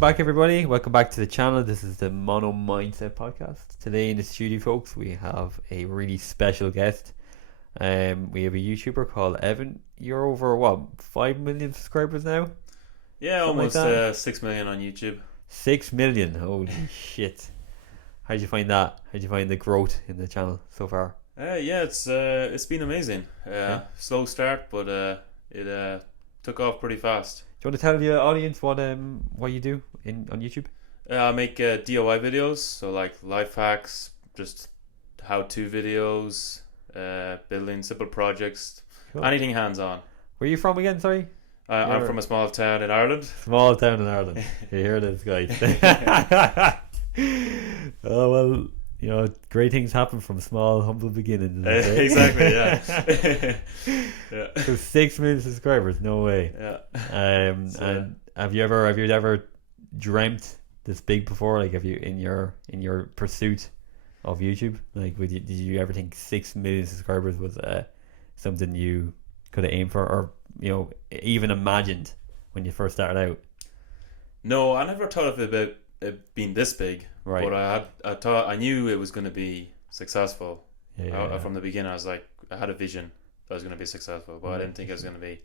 back, everybody. Welcome back to the channel. This is the Mono Mindset podcast. Today in the studio, folks, we have a really special guest. We have a YouTuber called Evan. You're over what, 5 million subscribers now? Yeah, Something like almost that? 6 million on YouTube. 6 million. Holy shit! How'd you find that? How'd you find the growth in the channel so far? Yeah, it's been amazing. Slow start, but it took off pretty fast. Do you want to tell the audience what you do on YouTube? I make DIY videos, so like life hacks, just how-to videos, building simple projects, Cool. anything hands-on. Where are you from again? Sorry. I'm You're- from a small town in Ireland. Small town in Ireland. You hear this, guys? Oh well, you know, great things happen from small, humble beginnings. Exactly, yeah. Yeah. So 6 million subscribers, no way. Yeah. So- And have you ever dreamt this big before? Like, have you in your pursuit of YouTube? Like, did you ever think 6 million subscribers was something you could have aimed for, or even imagined when you first started out? No, I never thought of it being this big. Right. But I knew it was going to be successful. Yeah. From the beginning, I had a vision that I was going to be successful, but I didn't think it was going to be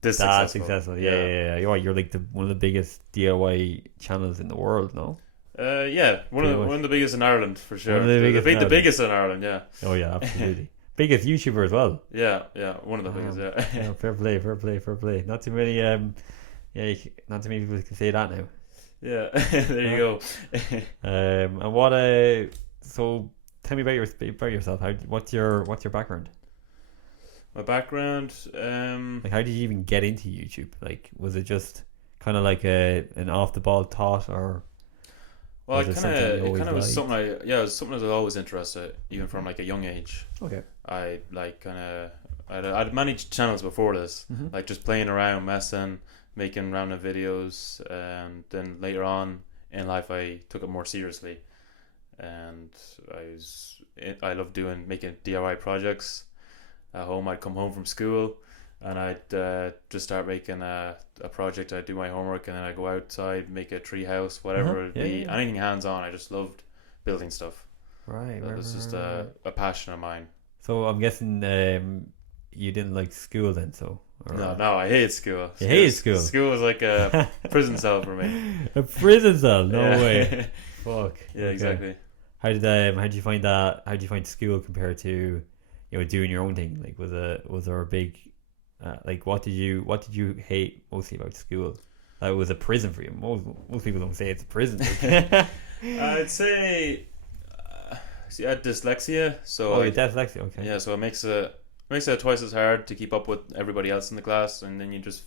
this That's successful. successful. Yeah. You're like one of the biggest DIY channels in the world, no? Yeah, one of the biggest in Ireland for sure. One of the biggest in the Ireland. biggest in Ireland. Yeah, Oh yeah, absolutely. Biggest YouTuber as well. yeah, one of the Wow. biggest. Yeah, Yeah, fair play. Not too many not too many people can say that now. yeah. There you go. And what so tell me about yourself. What's your background? My background. Like, how did you even get into YouTube? Like, was it just kind of like an off the ball thought, or Well, was it something you it always kind of was liked? something it was something that I was always interested, even from like a young age. okay? I like I'd managed channels before this, Mhm. like just playing around, messing, making random videos, and then later on in life I took it more seriously, and I loved making DIY projects at home. I'd come home from school and I'd just start making a project. I'd do my homework and then I'd go outside, make a tree house, whatever it'd Yeah, be, yeah. anything hands on. I just loved building stuff. Right. That was just a passion of mine. So I'm guessing you didn't like school then, so or, No, I hated school. You hated school? School was like a prison cell for me. A prison cell? No Yeah. way. Fuck. Yeah, Okay. exactly. How did you find that? How did you find school compared to doing your own thing? Like, was there a big like what did you hate mostly about school? That it was a prison for you. Most people don't say it's a prison. I'd say, see, I had dyslexia, so Oh, you're dyslexia. Okay. yeah, so it makes it twice as hard to keep up with everybody else in the class, and then you just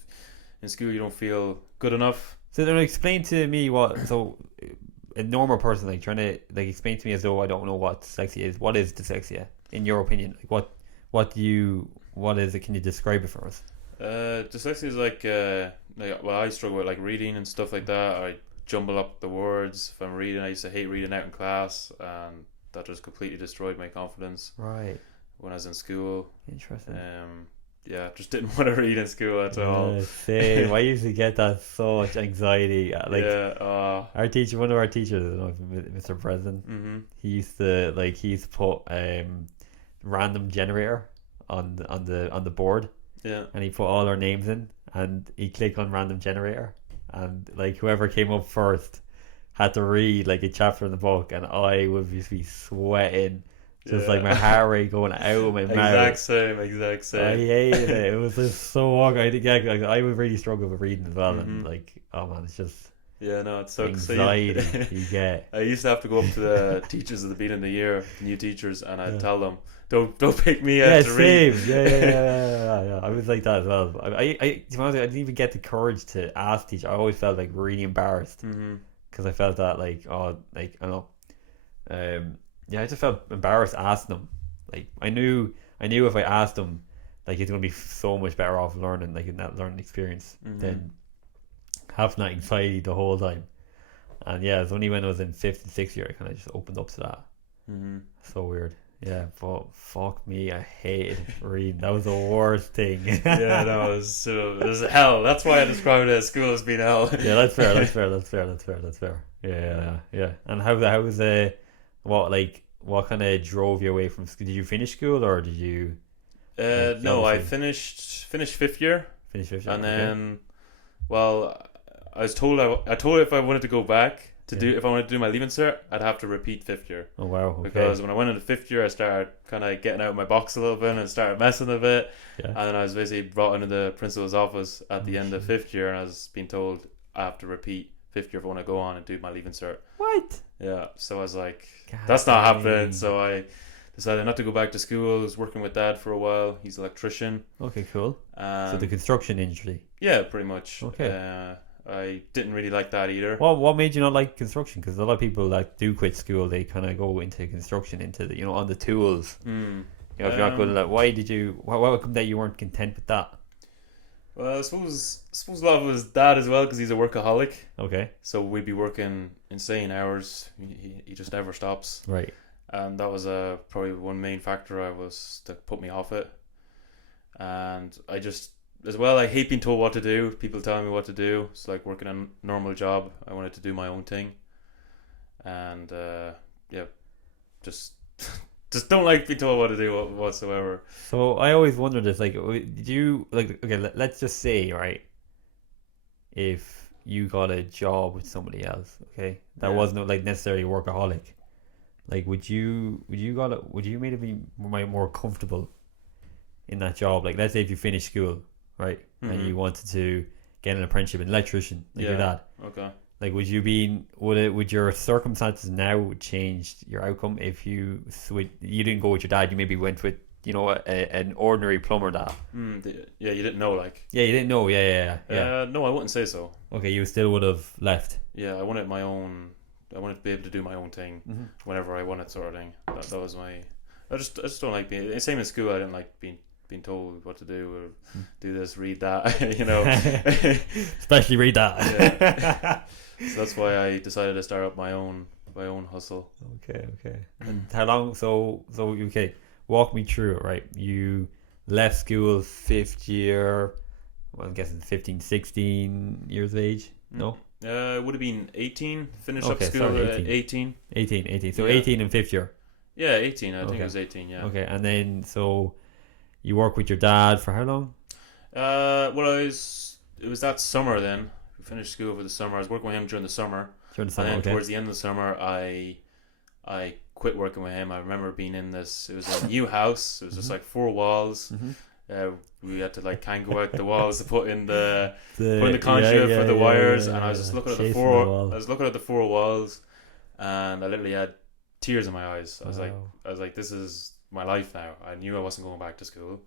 in school you don't feel good enough. So then explain to me a normal person, like, trying to, like, explain to me as though I don't know what dyslexia is. What is dyslexia in your opinion? Like, what is it? Can you describe it for us? Dyslexia is like well, I struggle with like reading and stuff like that. I jumble up the words if I'm reading. I used to hate reading out in class, and that just completely destroyed my confidence Right. when I was in school. Interesting. Yeah, just didn't want to read in school at all. Same. I used to get that so much anxiety. Like, Yeah. one of our teachers, I don't know if Mr. President, Mhm. he used to put random generator on the board, Yeah. and he put all our names in, and he click on random generator, and like whoever came up first had to read like a chapter in the book, and I would just be sweating, just like my heart rate going out of my mouth. Exact same. I hated it. It was just so awkward. I would really struggle with reading as well, and Mhm. like, oh man, it's just Yeah, no, it sucks. anxiety you get. I used to have to go up to the teachers at the beginning of the year, new teachers, and I'd Yeah. tell them, don't pick me Yeah, out to same. read. Yeah. I was like that as well. To be honest, I didn't even get the courage to ask teacher. I always felt like really embarrassed Mhm. because I felt that like, oh, like, I don't know. Yeah, I just felt embarrassed asking them. Like, I knew if I asked them, like, it's gonna be so much better off learning, like, in that learning experience Mhm. than having that anxiety the whole time. And yeah, it's only when I was in 5th and 6th year I kind of just opened up to that. Mhm. So weird. Yeah, but fuck me, I hated reading. That was the worst thing. Yeah, that was it was hell. That's why I described it at school as being hell. Yeah, that's fair. That's fair. That's fair. That's fair. That's fair. Yeah. And how was what kind of drove you away from school? Did you finish school or did you No, I obviously finished fifth year, finish fifth year? and Okay. then, well, I was told I told if I wanted to go back to do Yeah. if I wanted to do my leaving cert, I'd have to repeat fifth year. Oh wow. Okay. Because when I went into fifth year, I started kind of getting out of my box a little bit and started messing a bit. Yeah. And then I was basically brought into the principal's office at the Oh, end of shit. fifth year, and I was being told I have to repeat fifth year if I want to go on and do my leaving cert. What? Yeah, so I was like, God that's not dang. happening. So I decided not to go back to school. I was working with Dad for a while. He's an electrician. Okay, cool. So the Um, construction industry. yeah, pretty much. Okay. I didn't really like that either. What made you not like construction? Because a lot of people that do quit school, they kind of go into construction, into the on the tools. Hmm. If you're not good at Um, that, why did you? What come that you weren't content with that? Well, I suppose a lot of it was Dad as well because he's a workaholic. Okay. So we'd be working insane hours. He just never stops. Right. And that was probably one main factor that put me off it. And I just, as well, I hate being told what to do. People telling me what to do. It's like working a normal job. I wanted to do my own thing. And yeah, just just don't like being told what to do whatsoever. So I always wondered this, like, did you like? Okay, let's just say, right, if you got a job with somebody else, okay, that Yeah. wasn't like necessarily workaholic, like, would you maybe be more comfortable in that job? Like, let's say if you finish school, right, and Mhm. you wanted to get an apprenticeship, an electrician, like your dad. Okay. Like, would your circumstances now change your outcome if you didn't go with your dad, you maybe went with an ordinary plumber dad? Yeah, you didn't know, like. Yeah, you didn't know. Yeah. No, I wouldn't say so. Okay, you still would have left. Yeah, I wanted my own. I wanted to be able to do my own thing Mm-hmm. whenever I wanted, sort of thing. That was my. I just don't like being. Same in school. I didn't like being told what to do or do this, read that. Especially read that. So that's why I decided to start up my own hustle. Okay. And how long? So okay. Walk me through it. Right, you left school fifth year. Well, I'm guessing 15, 16 years of age. No, It would have been 18. Finished Okay, up school sorry, at 18. 18. So Yeah. 18 in fifth year. Yeah, 18. I think Okay. it was 18. Yeah. Okay, and then so you work with your dad for how long? Well, it was that summer then. We finished school over the summer. I was working with him during the summer. During the And summer. then Okay. towards the end of the summer, I quit working with him. I remember being in this. It was a new house. It was just like four walls. Mm-hmm. We had to like go out the walls to put in the The conduit for the wires, and I was just looking at the Chasing four. wall. I was looking at the four walls, and I literally had tears in my eyes. I Wow. was like, this is my life now. I knew I wasn't going back to school,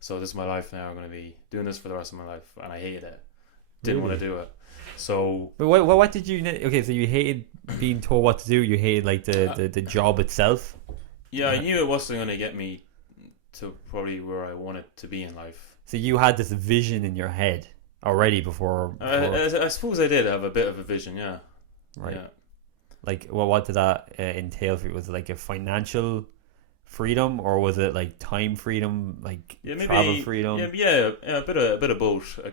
so this is my life now. I'm going to be doing this for the rest of my life, and I hated it. Didn't want to do it. So But what did you? Okay, so you hated being told what to do. You hated like the job itself. yeah, I knew it wasn't going to get me to probably where I wanted to be in life. So you had this vision in your head already before I suppose I did have a bit of a vision. Yeah. right? Yeah. Like, what did that entail for you? Was it like a financial freedom, or was it like time freedom, like Yeah, maybe travel freedom? Yeah, a bit of both. A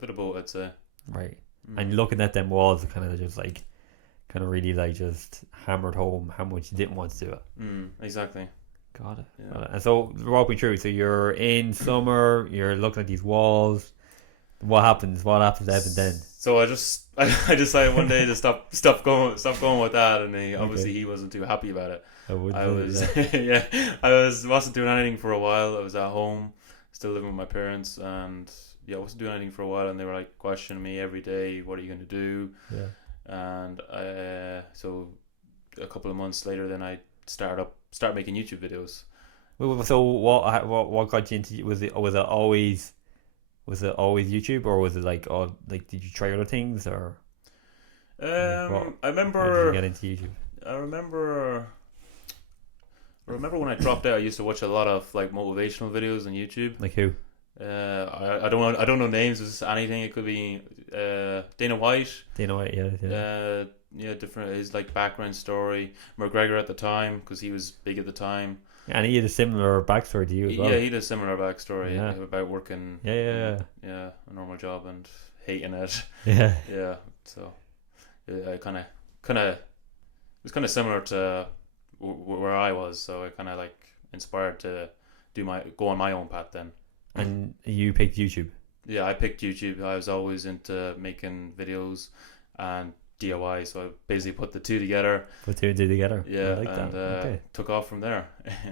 bit of both, I'd say. Right. And looking at them walls, it kind of really like just hammered home how much you didn't want to do it. Exactly. Got it. Yeah. Got it. And so walk me through. So you're in summer, you're looking at these walls. What happens? What happens to Evan then? So I decided one day to stop going with that, and obviously he wasn't too happy about it. I was wasn't doing anything for a while. I was at home, still living with my parents, and I wasn't doing anything for a while, and they were like questioning me every day, what are you going to do? Yeah. And so a couple of months later, then I start making YouTube videos. So what got you into? Was it always YouTube, or was it like did you try other things, or I how did you remember get into YouTube? I remember when I dropped out, I used to watch a lot of like motivational videos on YouTube. Like who? I don't know names. It's anything. It could be Dana White. Dana White, yeah. different his like background story. McGregor at the time, because he was big at the time. And he had a similar backstory to you as well. Yeah, he had a similar backstory Yeah. about working. Yeah. A normal job and hating it. Yeah. Yeah, so I kind of it was kind of similar to where I was. So I kind of like inspired to go on my own path then. And you picked YouTube. Yeah, I picked YouTube. I was always into making videos and DIY, so I basically put the two together. Put two and two together. Yeah, I like and that. Okay. took off from there.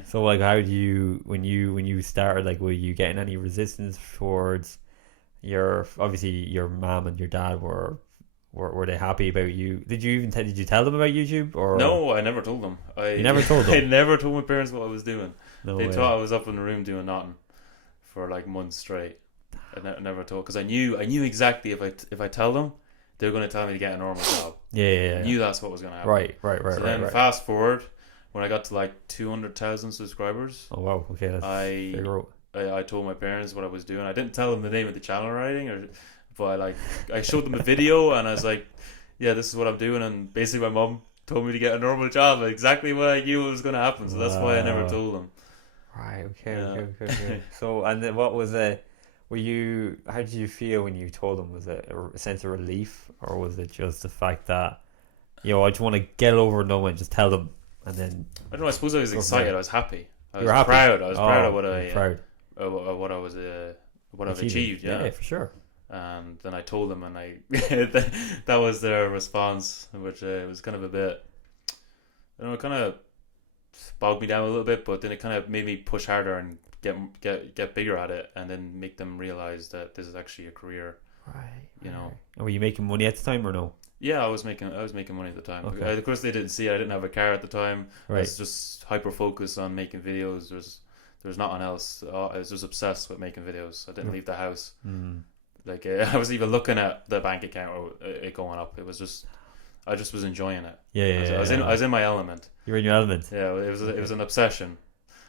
So like, how do you when you started, like, were you getting any resistance towards obviously your mom and your dad were they happy about you? Did you tell them about YouTube, or No, I never told them. you never told them? I never told my parents what I was doing. No They way. thought I was up in the room doing nothing for like months straight. I never told, because I knew exactly if I tell them, they're going to tell me to get a normal job. Yeah. I knew that's what was going to happen. Right. So then fast forward, when I got to like 200,000 subscribers, Oh wow. Okay, that's figure out. I told my parents what I was doing. I didn't tell them the name of the channel or anything, but I showed them a video and I was like, yeah, this is what I'm doing. And basically my mom told me to get a normal job, exactly what I knew was going to happen. So that's why I never Wow. told them. Right. Okay. Yeah. Okay. So, and then what was it? How did you feel when you told them? Was it a sense of relief, or was it just the fact that, I just want to get it over and done with, just tell them, and then I don't know. I suppose I was Go from excited. there. I was happy. I You was were happy? proud. I was proud of what proud. what I was what I've Achieving. achieved. Yeah. for sure. And then I told them, and that was their response, which was kind of a bit, it kind of bogged me down a little bit, but then it kind of made me push harder and get bigger at it, and then make them realize that this is actually a career. Right. You know. And were you making money at the time or no? Yeah, I was making money at the time. Okay. Of course, they didn't see it. I didn't have a car at the time. I Right. was just hyper focused on making videos. There's nothing else. I was just obsessed with making videos. I didn't leave the house. Mm. Like I was even looking at the bank account or it going up. It was just, I just was enjoying it. Yeah. I was in my element. You're in your element. Yeah, it was an obsession.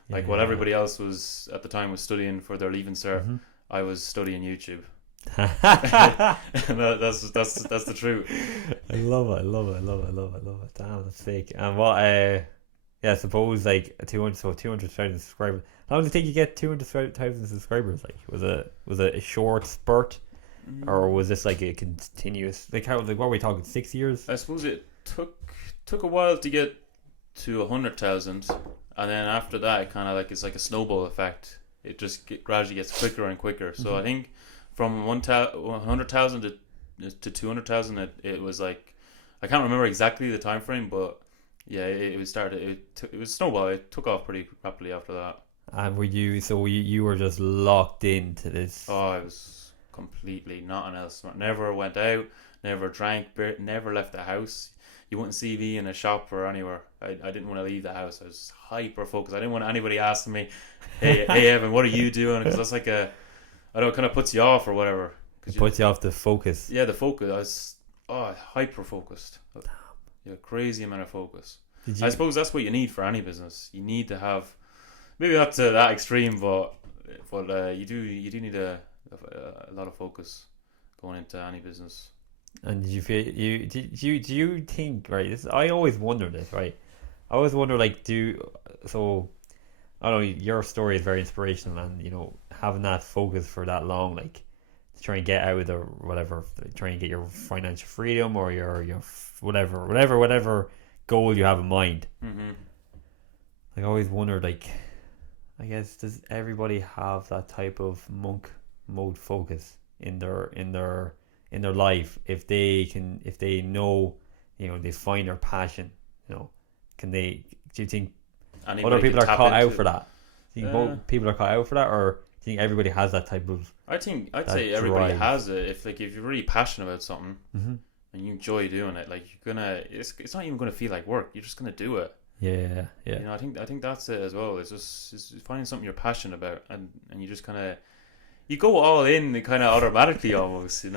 Like Yeah. what everybody else was at the time was studying for their leaving cert. Mhm. I was studying YouTube. I that's the truth. love it. Damn, that's fake. And what? Yeah, suppose like 200,000 subscribers. How long do you think you get 200,000 subscribers? Like, was it a short spurt, or was this like a continuous? Like, how? Like, what are we talking? 6 years? I suppose it took a while to get to 100,000, and then after that, it kind of like it's like a snowball effect. It just gradually gets quicker and quicker. So I think from 100,000 to 200,000, it was like, I can't remember exactly the time frame, but yeah, it was snowball. It took off pretty rapidly after that. And you were just locked into this? Oh, I was completely nothing else. Never went out, never drank beer, never left the house. You wouldn't see me in a shop or anywhere. I didn't want to leave the house. I was hyper focused. I didn't want anybody asking me, hey Evan, what are you doing? Because that's like I don't know, it kind of puts you off or whatever. It puts you off the focus. Yeah, the focus. I was hyper focused. Yeah, crazy amount of focus. I suppose that's what you need for any business. You need to have, maybe not to that extreme, but you do need a lot of focus going into any business. And did you feel do you think, right? I always wonder this, right? I always wonder, like, so I don't know, your story is very inspirational, and having that focus for that long, like, to try and get out of the whatever, try and get your financial freedom or your whatever goal you have in mind. Mm-hmm. Like, I always wonder, like, I guess, does everybody have that type of monk mode focus in their life? If they know, they find their passion, do you think other people are caught out for that? Do you think people are caught out for that, or do you think everybody has that type of? I'd say everybody drive. has it. If you're really passionate about something Mm-hmm. and you enjoy doing it, like it's not even gonna feel like work. You're just gonna do it. Yeah. I think that's it as well. It's finding something you're passionate about, and you just kind of, you go all in kind of automatically almost. It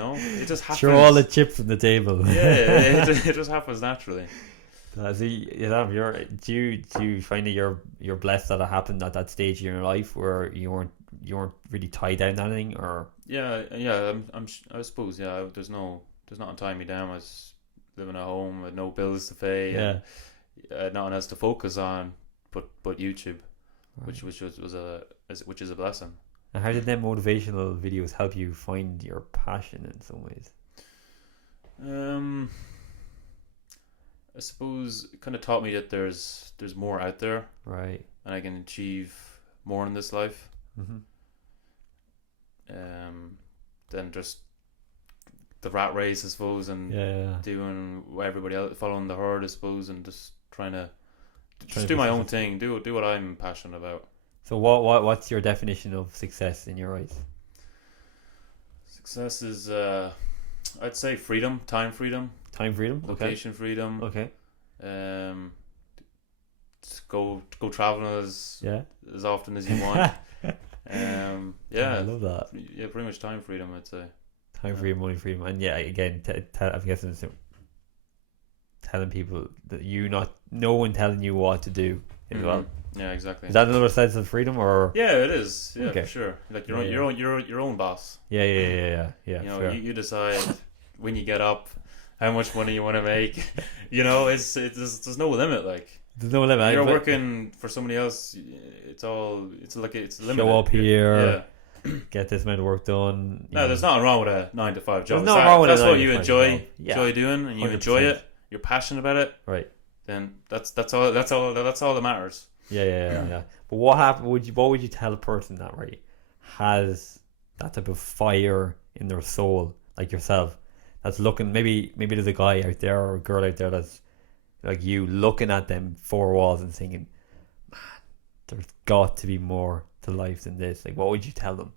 just happens. Throw all the chips on the table. Yeah, it just happens naturally. Do you find that you're blessed that it happened at that stage in your life where you weren't really tied down to anything, or? Yeah. I suppose, yeah. There's nothing tying me down. living at home with no bills to pay, Yeah. and nothing else to focus on, but YouTube, Right. which is a blessing. And how did them motivational videos help you find your passion in some ways? I suppose it kind of taught me that there's more out there, Right. and I can achieve more in this life. Mm-hmm. Than just the rat race, I suppose, and Yeah. doing what everybody else, following the herd, I suppose, and just trying to Trying to do be my own successful. thing, do what I'm passionate about. So what's your definition of success in your eyes? Success is, I'd say freedom, time freedom, Time freedom. Okay. location freedom. Okay. Just go traveling Yeah. as often as you want. I Yeah, love that. yeah, pretty much time freedom, I'd say. Time freedom, money freedom, and yeah, again, I'm guessing it's telling people that no one telling you what to do as well. Yeah, exactly. Is that another sense of freedom, or? Yeah, it is. Yeah, Okay. for sure. Like Yeah. your own boss. Yeah. You know, Fair. you decide when you get up how much money you want to make. There's no limit. Like There's no limit. you're but working for somebody else. It's limited. Show up here. Yeah. Get this amount of work done. No, there's nothing wrong with a 9 to 5 job. There's nothing wrong with that's a what 9 to you 5 enjoy job. Yeah. enjoy doing, and you enjoy 100%. it. You're passionate about it. Right. Then that's all that matters. Yeah. But what would you tell a person that has that type of fire in their soul, like yourself, that's looking, maybe there's a guy out there or a girl out there that's like you, looking at them four walls and thinking, man, there's got to be more to life than this. Like, what would you tell them?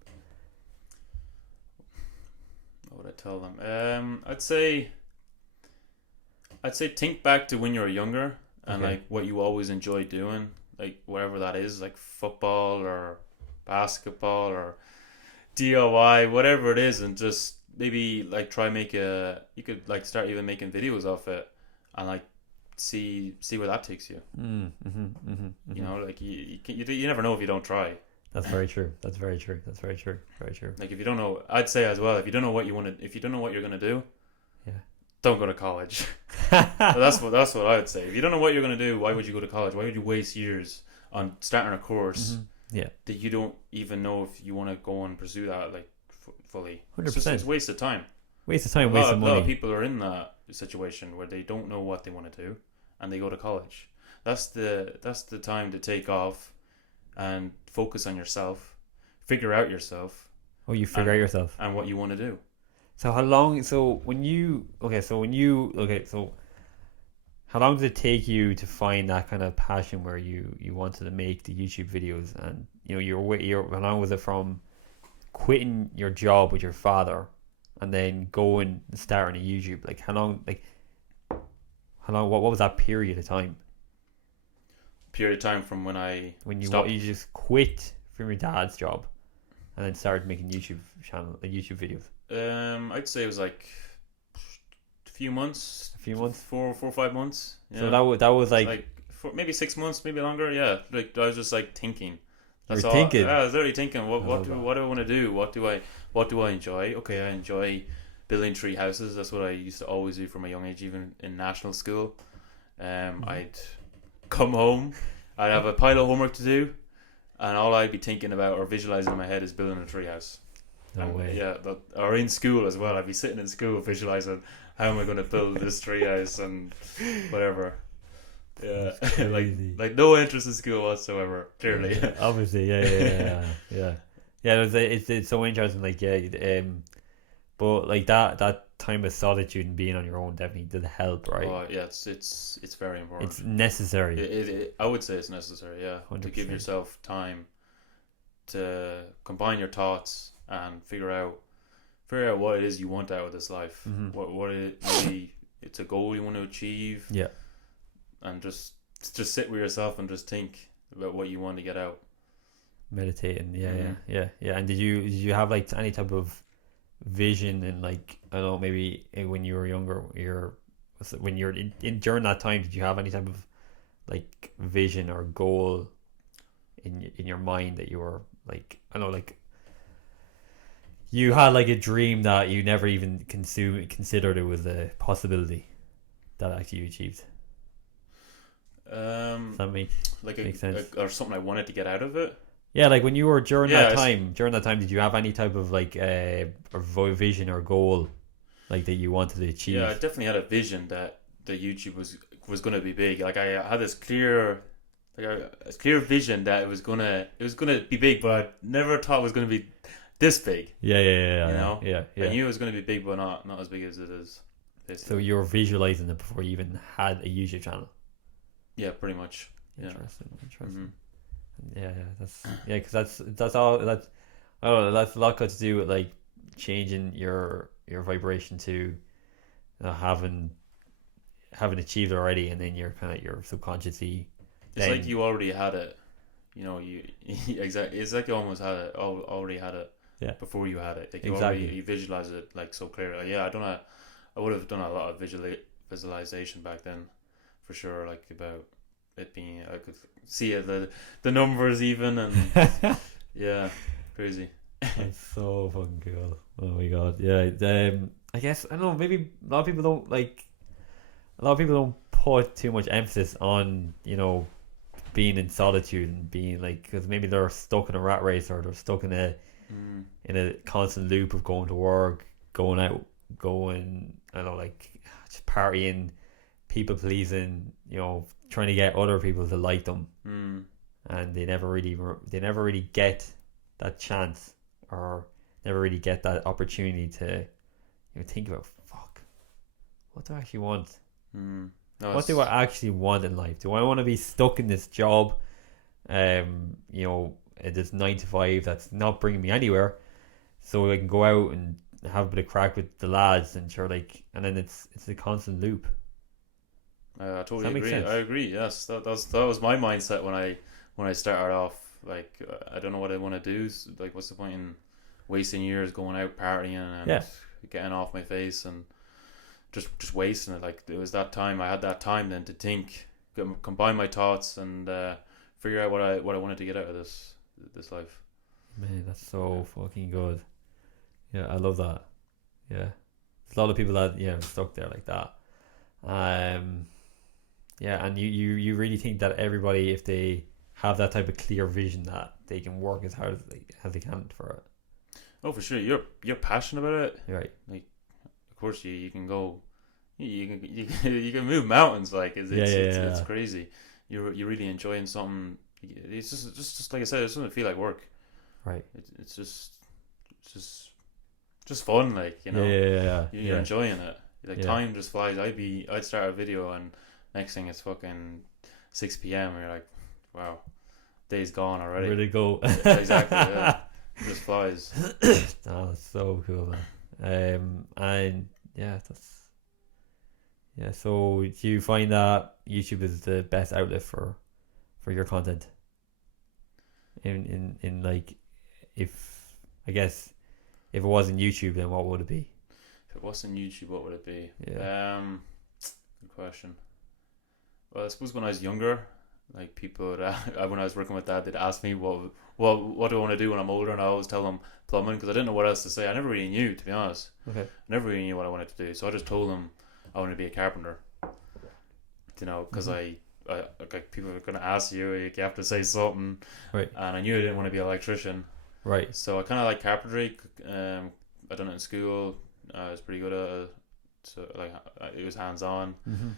What would I tell them? I'd say think back to when you were younger and Okay. like what you always enjoyed doing, like whatever that is, like football or basketball or DIY, whatever it is, and just maybe like you could like start even making videos of it and like see where that takes you. You know, like you never know if you don't try. That's very true. That's very true. Very true. Like if you don't know, I'd say as well, if you don't know what you're gonna do, Yeah. don't go to college. That's what I would say. If you don't know what you're gonna do, why would you go to college? Why would you waste years on starting a course Yeah. that you don't even know if you want to go and pursue that like fully? 100%. It's a waste of time. Waste of time, A waste of lot of money. people are in that situation where they don't know what they want to do, and they go to college. That's the time to take off and focus on yourself, figure out yourself Oh, you figure out yourself. and what you want to do. So how long? So how long did it take you to find that kind of passion where you wanted to make the YouTube videos, and how long was it from quitting your job with your father and then going and starting a YouTube? Like how long? What was that period of time Period of time from when I when you stopped. you just quit from your dad's job and then started making YouTube videos? I'd say it was like a few months. A few months. 4 or 5 months. Yeah. So that was like maybe 6 months, maybe longer. Yeah, like I was just like thinking. That's You're all. thinking. Yeah, I was literally thinking. What love do that. I want to do? What do I enjoy? Okay, I enjoy building tree houses. That's what I used to always do from a young age, even in national school. I'd come home, I'd have a pile of homework to do, and all I'd be thinking about or visualizing in my head is building a tree house. no way. Yeah, or in school as well. I'd be sitting in school visualizing how am I going to build this tree house and whatever. Yeah, Crazy. like no interest in school whatsoever. Clearly. Obviously, yeah. It's so interesting. Like, but like that time of solitude and being on your own definitely did help, right? Oh yeah, it's very important. It's necessary. I would say it's necessary. Yeah, to give 100%. yourself time to combine your thoughts and figure out what it is you want out of this life. Mhm. What maybe it's a goal you want to achieve. Yeah. And just sit with yourself and just think about what you want to get out. Meditating, Mhm. yeah. And did you have like any type of vision, and like, I don't know, maybe when you were younger, when you're in during that time, did you have any type of like vision or goal in your mind that you were like, I don't know, like you had like a dream that you never even considered it was a possibility? that actually you achieved? Does Um, that like make sense? or something I wanted to get out of it. Yeah, like when you were during Yeah, that time. During that time, did you have any type of like vision or goal, like that you wanted to yeah, I achieve? definitely had a vision that the YouTube was gonna be big. Like I had this clear, like a clear vision that it was gonna be big, but I never thought it was gonna be this big. Yeah, yeah, yeah, You yeah, know, yeah, I yeah. knew it was gonna be big, but not as big as it is. So Basically, you were visualizing it before you even had a YouTube channel. yeah, pretty much. Yeah. Interesting, hmm interesting. Yeah, yeah, because that's all that's I don't know. That's a lot got to do with like changing your vibration to having achieved already, and then you're subconsciously It's like then you already had it. You know, you exactly. It's like you almost had it. Already had it. yeah, Before you had it, like you already exactly. you visualize it like so clearly. Like, yeah, I would have done a lot of visualization back then, for sure. Like about it being, I could see it, the numbers even, and yeah, crazy. That's so fucking cool. Oh my god, yeah. I guess I don't know. Maybe a lot of people don't put too much emphasis on being in solitude and being like because maybe they're stuck in a rat race or they're stuck Mm, in a constant loop of going to work, going out, going I don't know like just partying, people pleasing, trying to get other people to like them, mm, and they never really get that chance or never really get that opportunity to think about fuck what do I actually want, mm. No, what do it's I actually want in life. Do I want to be stuck in this job, you know this 9 to 5 that's not bringing me anywhere, so I can go out and have a bit of crack with the lads and sure like, and then it's a constant loop. I Does totally that make agree. sense? I agree. Yes, that was my mindset when I started off. Like I don't know what I want to do. Like, what's the point in wasting years going out partying and Yeah, getting off my face and just wasting it. Like it was that time. I had that time then to think, combine my thoughts, and figure out what I wanted to get out of this life. man, that's Yeah. so fucking good. Yeah, I love that. Yeah, there's a lot of people that are stuck there like that. Um, yeah, and you really think that everybody, if they have that type of clear vision, that they can work as hard as they can for it. Oh, for sure. You're passionate about it. You're right. Of course, you can go. You can move mountains. Like Yeah, yeah, it's yeah. crazy. You're really enjoying something. It's just like I said. It doesn't feel like work. Right. It's just fun. Like Yeah, yeah, yeah, yeah. you're Yeah. enjoying it. Like Yeah. time just flies. I'd start a video and next thing it's fucking 6 p.m. and you're like, wow, day's gone already. Where'd it go? Exactly. Yeah, it just flies. Oh, that's so cool, man. And yeah, yeah. So do you find that YouTube is the best outlet for your content? In like, if I guess if it wasn't YouTube, then what would it be? If it wasn't YouTube, what would it be? Yeah. Good question. Well, I suppose when I was younger, like people when I was working with dad, they'd ask me what do I want to do when I'm older, and I always tell them plumbing because I didn't know what else to say. I never really knew, to be honest. Okay. I never really knew what I wanted to do, so I just told them I wanted to be a carpenter. Because Mhm. I like people are gonna ask you, you have to say something, Right. and I knew I didn't want to be an electrician, Right. so I kind of like carpentry. I done it in school. I was pretty good at it, so like it was hands on, Mm-hmm.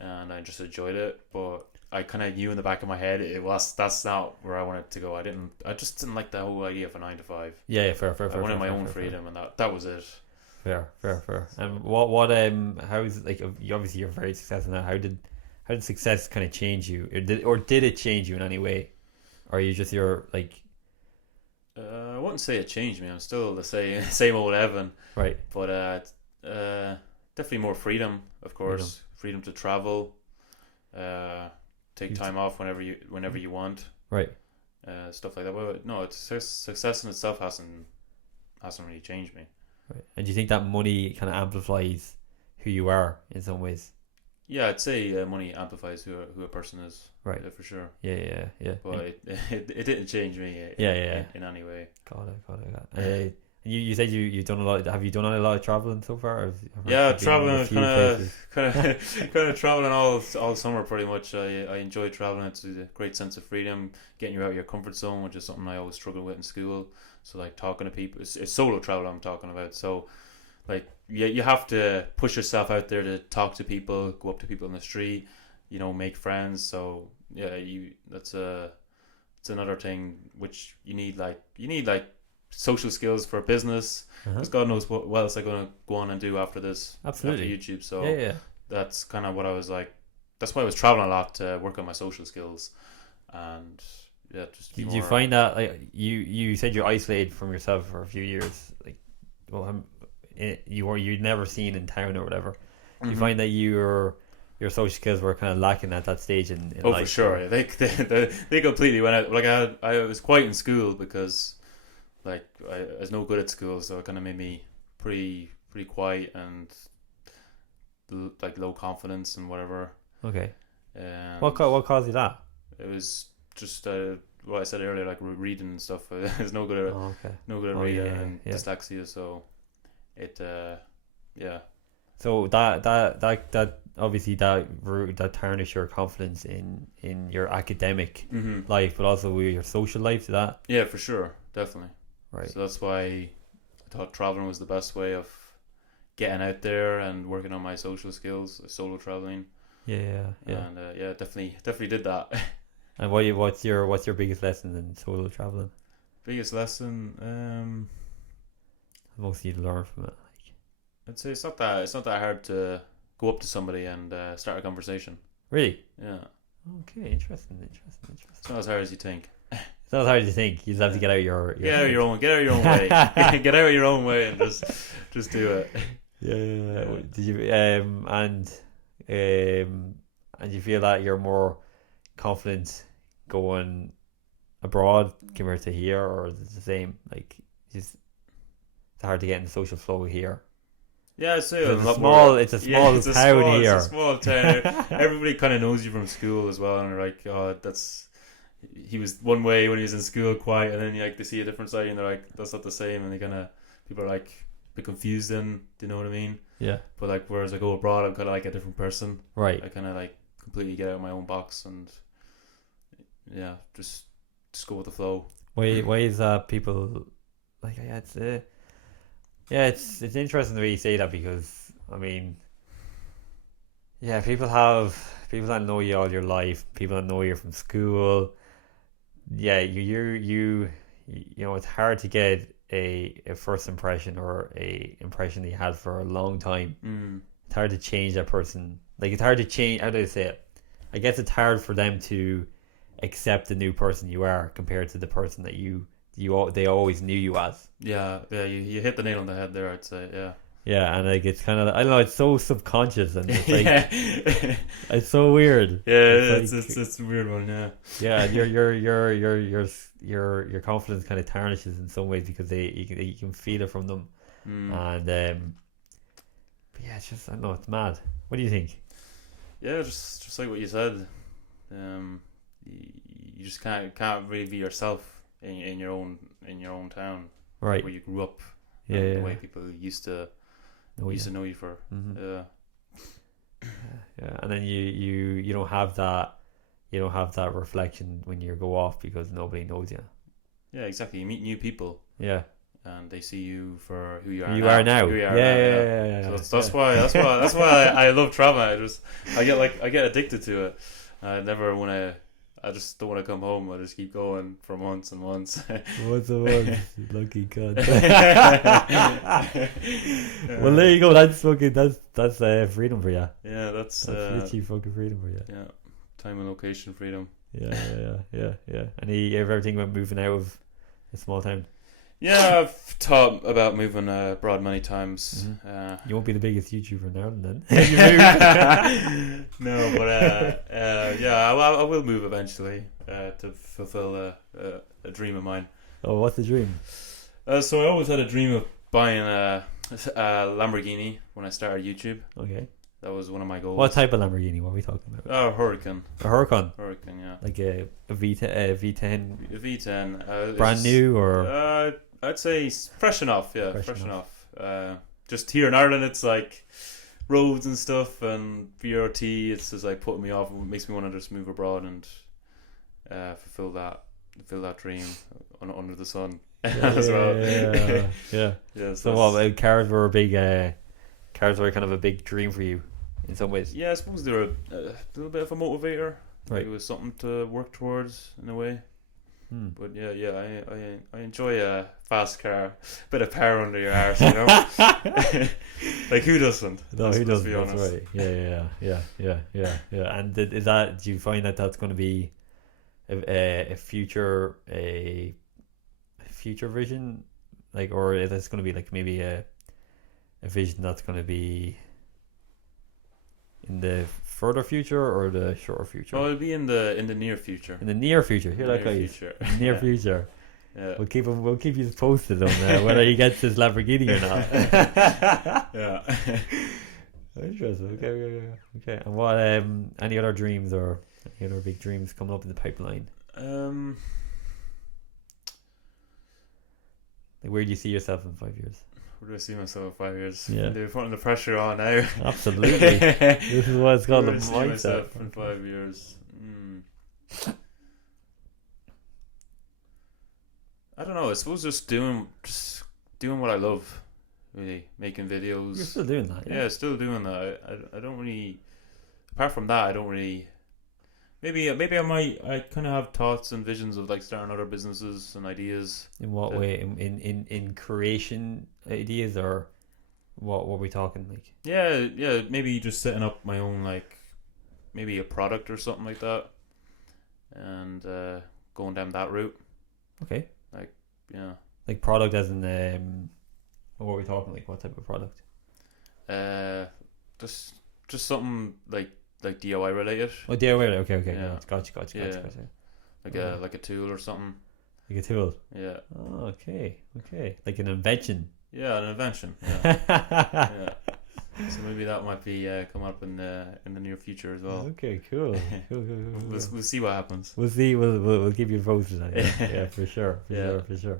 and I just enjoyed it. But I kind of knew in the back of my head that's not where I wanted to go. I just didn't like the whole idea of a 9 to 5. Yeah. Yeah. Fair. Fair. I Fair. wanted Fair. my Fair. own Fair. freedom, and that was it. Fair. Fair. Fair. And how's like you obviously you're very successful now. How did success kind of change you, or did it change you in any way, or are you just your like I wouldn't say it changed me. I'm still the same old Evan, right? but definitely more freedom, of course. Freedom to travel, take You- time off whenever you want, Right. stuff like that. But no, it's success in itself hasn't really changed me. Right. And do you think that money kind of amplifies who you are in some ways? Yeah, I'd say money amplifies who a person is, Right. for sure. Yeah. Yeah. Yeah. But it didn't change me Yeah, yeah. in any way. Got it. Got it. Got it. You said you've done a lot. Have you done a lot of traveling so far? Or have Yeah, you been in a traveling few kind of places? kind of traveling all summer pretty much. I enjoy traveling. It's a great sense of freedom, getting you out of your comfort zone, which is something I always struggled with in school. So like talking to people, it's solo travel I'm talking about. So like you have to push yourself out there to talk to people, go up to people in the street, make friends. So yeah, it's another thing which you need like social skills for business, Uh-huh. because God knows what else I'm gonna go on and do after this, Absolutely. after YouTube. So Yeah. that's kind of what I was like. That's why I was traveling a lot to work on my social skills, and yeah, just be Did you more. find that like you said you're isolated from yourself for a few years? Like, well, you'd never seen in town or whatever. Do you Mhm. find that your social skills were kind of lacking at that stage in Oh, life? for sure. They completely went out. Like I was quiet in school because like I was no good at school, so it kind of made me pretty quiet and like low confidence and whatever. Okay. And What caused you that? it was just what I said earlier, like reading and stuff. I was no good at Oh, okay. Oh, reading yeah, and yeah. dyslexia, so it yeah. So that obviously that tarnished your confidence in your academic Mm-hmm. life, but also with your social life. To that, Yeah, for sure, definitely. right? So that's why I thought traveling was the best way of getting out there and working on my social skills, solo traveling. Yeah. And yeah, definitely did that. And what's your biggest lesson in solo traveling? Biggest lesson, Most you learn from it. I'd say it's not that hard to go up to somebody and start a conversation. Really? Yeah, Okay, interesting. it's not as hard as you think. It's not hard to think. You just have to get out your Get out of head. your own way. Get out of your own way and just do it. Yeah. Did you and you feel that you're more confident going abroad compared to here, or is it the same? Like, just it's hard to get in the social flow here. Yeah, I'd say It's a a lot small, more. it's a Yeah, small it's a town small, here. It's a small town. Everybody kind of knows you from school as well, and they're like, "Oh, he was one way when he was in school, quiet," and then like they see a different side, and they're like, "That's not the same," and they kind of people are like a bit confused. Then, do you know what I mean? Yeah. But like, whereas I go abroad, I'm kind of like a different person. Right. I kind of like completely get out of my own box and yeah, just go with the flow. Why is that people like? It's interesting the way you say that, because I mean, yeah, people that know you all your life, people that know you from school. Yeah, it's hard to get a first impression or a impression that you had for a long time. It's hard to change that person. Like, it's hard to change. How do I say it? I guess it's hard for them to accept the new person you are compared to the person that they always knew you as. Yeah, you hit the nail on the head there. I'd say, yeah. Yeah, and like it's kind of, I don't know, it's so subconscious and it's like Yeah, it's so weird. yeah, It's like- it's a weird one. Yeah, Yeah, your confidence kind of tarnishes in some ways because you can feel it from them, and but yeah, it's just, I don't know, it's mad. What do you think? yeah, just like what you said. You just can't really be yourself in your own town Right. where you grew up. Yeah, and yeah. the way people used to know you for. Mhm. Yeah. Yeah, and then you don't have that reflection when you go off because nobody knows you. Yeah, exactly. You meet new people Yeah, and they see you for who you are. you are now. Who you Yeah, are now, yeah. So that's why I love traveling. I get addicted to it. I just don't want to come home. I just keep going for months and months. What's the one? Lucky cunt. Well, there you go. That's freedom for you. Yeah, that's That's literally fucking freedom for you. yeah, time and location freedom. Yeah. And you ever think about moving out of a small town? Yeah, I've thought about moving abroad many times. You won't be the biggest YouTuber now and then. No, but yeah, I will move eventually to fulfill a dream of mine. Oh, what's the dream? So I always had a dream of buying a Lamborghini when I started YouTube. Okay. That was one of my goals. What type of Lamborghini? What are we talking about? Oh, Huracan. A Huracan, Huracan, yeah. like a V10, A V10. brand new or? I'd say fresh enough. Yeah, Fresh fresh enough. enough. Just here in Ireland, it's like roads and stuff and BRT. It's just like putting me off. It makes me want to just move abroad and fulfill that dream under the sun as well. Yeah. Yeah. So what? Cars were a big. Cars were kind of a big dream for you, in some ways. Yeah, I suppose they're a little bit of a motivator. Right. It was something to work towards in a way. Hmm. But yeah, I enjoy a fast car, bit of power under your arse, you know. Like who doesn't? No, who doesn't? Be That's honest. right. Yeah. And is that? Do you find that that's going to be a future vision, like, or is this going to be like maybe a vision that's going to be in the further future or the shorter future? Oh, it'll be in the near future. In the near future. Here, Near that guy. future. Near Yeah. future. Yeah. We'll keep you posted on whether he gets his Lamborghini or not. Yeah. Interesting. Okay. And what any other dreams or any other big dreams coming up in the pipeline? Like, where do you see yourself in 5 years? Where do I see myself in 5 years? Yeah. They're putting the pressure on now. Absolutely. This is what it's called, Where the do I see mindset. myself in 5 years? I don't know. I suppose just doing what I love, really, making videos. You're still doing that, Yeah, still doing that. I don't really. Apart from that, I don't really. Maybe I kind of have thoughts and visions of like starting other businesses and ideas. In what way? In creation ideas, or what were we talking like? Yeah. Maybe just setting up my own, like, maybe a product or something like that, and going down that route. Okay. Yeah. Like product as in what were we talking like? What type of product? Just something like DIY related, Oh, DIY. Okay. Yeah. No, gotcha. Yeah. like a tool or something. Like a tool. Yeah. Oh, okay. Like an invention. Yeah, an invention. Yeah. Yeah. So maybe that might be coming up in the near future as well. Okay, cool. We'll see what happens. We'll see. We'll keep you posted on it. Yeah, for sure. Yeah. For sure.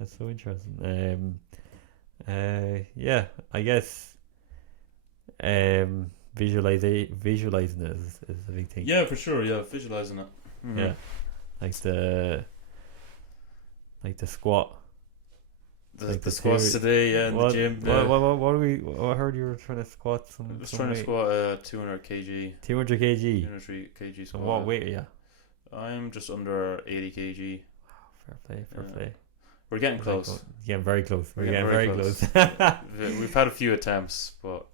That's so interesting. Yeah, I guess. Visualizing it is a big thing. Yeah, for sure. Yeah, visualizing it. Mm-hmm. Yeah, like the squat. Like the squats today, yeah, in the gym. What are we? I heard you were trying to squat I was trying to squat 200 kg. 200 kg. 200 kg So squat. what weight are you? I'm just under 80 kg. Fair play. We're getting close. Getting very close. We're getting very very close. We've had a few attempts, but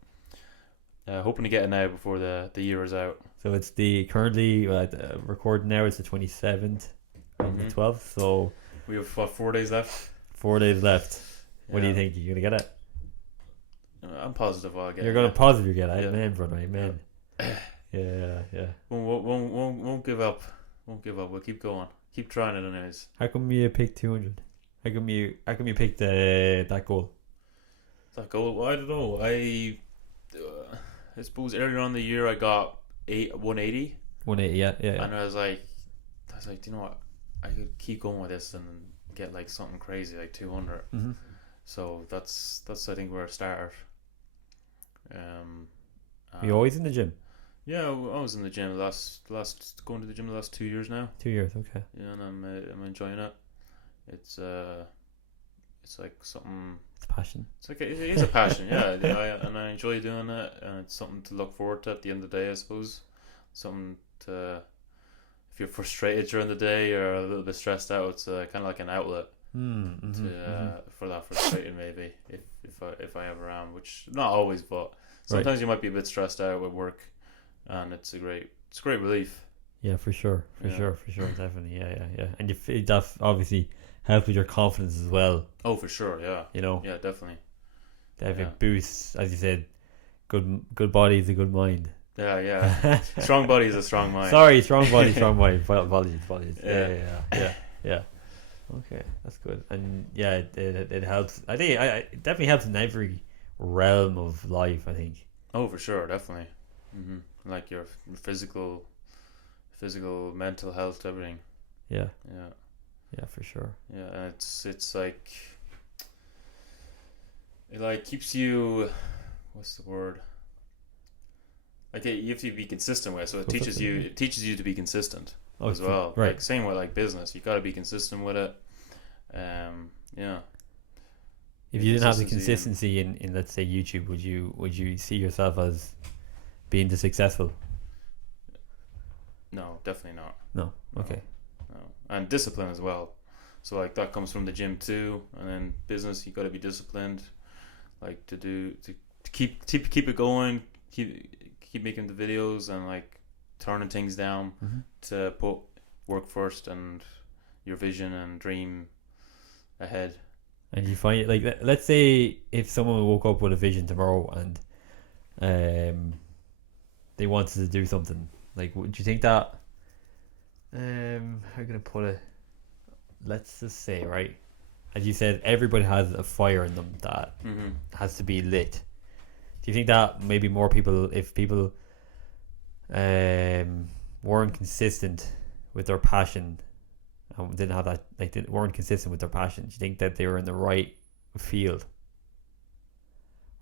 hoping to get it now before the year is out. So it's currently recording now. It's the 27th of the 12th. So we have 4 days left. 4 days left. What do you Yeah. think? You gonna get it? I'm positive I'll get it. You're gonna positive you get it. Yeah. Amen, brother. Amen. Yeah. Won't give up. Won't give up. We'll keep going. Keep trying it anyways. How come you picked 200? How come you picked that goal? That goal? Well, I don't know. I suppose earlier on in the year I got 180. 180. Yeah. And I was like, you know what? I could keep going with this and get like something crazy like 200. Mm-hmm. So that's I think where I started. You always in the gym? Yeah, I was in the gym going to the gym the last 2 years now. 2 years. Okay. Yeah, and I'm enjoying it. It's like something. It's passion. It's like it is a passion, yeah. And I enjoy doing it, and it's something to look forward to at the end of the day, I suppose. Something to, if you're frustrated during the day or a little bit stressed out, it's kind of like an outlet for that frustration, maybe if I ever am, which not always, but sometimes you might be a bit stressed out with work, and it's a great relief. Yeah, for sure, definitely, yeah. And that obviously helps with your confidence as well. Oh, for sure, yeah. You know, yeah, definitely. Definitely boosts, as you said. Good body is a good mind. Yeah. Strong body is a strong mind. Sorry, strong body, strong mind. Apologies. Yeah. Okay, that's good. And yeah, it helps. I think it definitely helps in every realm of life, I think. Oh, for sure, definitely. Like your physical, mental health, everything. Yeah, Yeah, for sure. yeah, and it's like it like keeps you. What's the word? Like you have to be consistent with it, so it teaches you. It teaches you to be consistent as well. Right. Like same with like business, you got to be consistent with it. Yeah. If you didn't have the consistency in let's say YouTube, would you see yourself as being the successful? No, definitely not. No. Okay. No. And discipline as well. So like that comes from the gym too, and then business, you got to be disciplined, like to keep it going, keep making the videos and like turning things down to put work first and your vision and dream ahead. And you find it like, let's say if someone woke up with a vision tomorrow and they wanted to do something, like would you think that how can I put it, let's just say, right, as you said, everybody has a fire in them that has to be lit. Do you think that maybe more people, if people weren't consistent with their passion, didn't have that, like they weren't consistent with their passion, do you think that they were in the right field,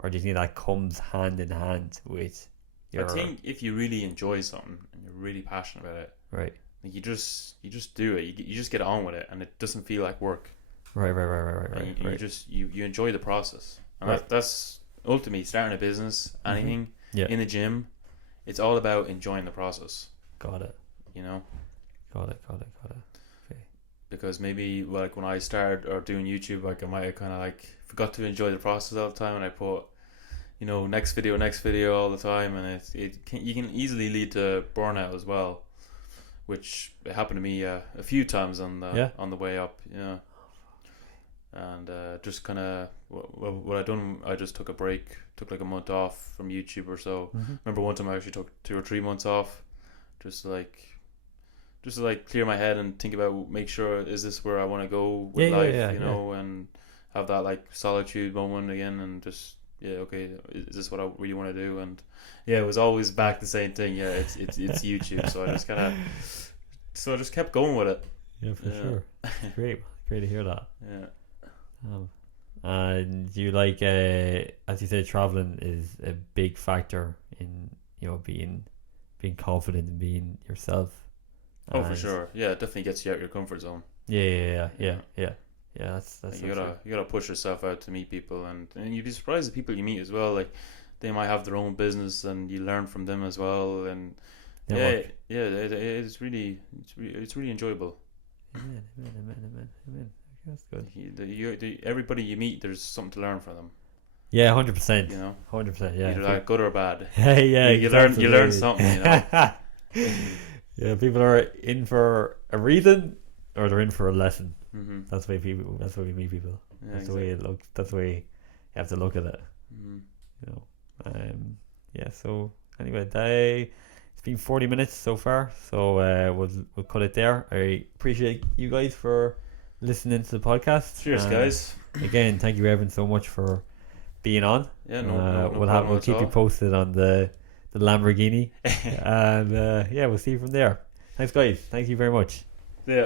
or do you think that comes hand in hand with your... I think if you really enjoy something and you're really passionate about it, right, like you just do it, you just get on with it, and it doesn't feel like work. Right. You just you enjoy the process, and right. that's ultimately starting a business, anything in the gym. It's all about enjoying the process. Got it. You know. Got it. Okay. Because maybe like when I started or doing YouTube, like I might have kind of like forgot to enjoy the process all the time, and I put, next video all the time, and you can easily lead to burnout as well, which happened to me a few times on the way up. Yeah. And just kind of what I done, I just took a break, took like a month off from YouTube or so. Remember one time I actually took 2 or 3 months off, just to like clear my head and think about, make sure, is this where I want to go with life, and have that like solitude moment again, and just okay, is this what I really want to do? And it was always back the same thing. It's YouTube. So I just kept going with it. Yeah, for sure. Great to hear that. Yeah. And you like, as you said, traveling is a big factor in being confident and being yourself. Oh, for sure. Yeah, it definitely gets you out of your comfort zone. Yeah. That's like you gotta push yourself out to meet people, and you'd be surprised the people you meet as well. Like they might have their own business, and you learn from them as well. And it's really enjoyable. Amen. That's good. Everybody you meet, there's something to learn from them. Yeah, 100%. 100%. Yeah. Either like good or bad. You learn something. Yeah, people are in for a reason, or they're in for a lesson. That's the way we meet people. Yeah, that's the way it looks. That's the way you have to look at it. So anyway, it's been 40 minutes so far, so we'll cut it there. I appreciate you guys for listening to the podcast. Cheers, guys. Again, thank you, Evan, so much for being on. Yeah, we'll keep you posted on the Lamborghini, and we'll see you from there. Thanks, guys. Thank you very much. Yeah.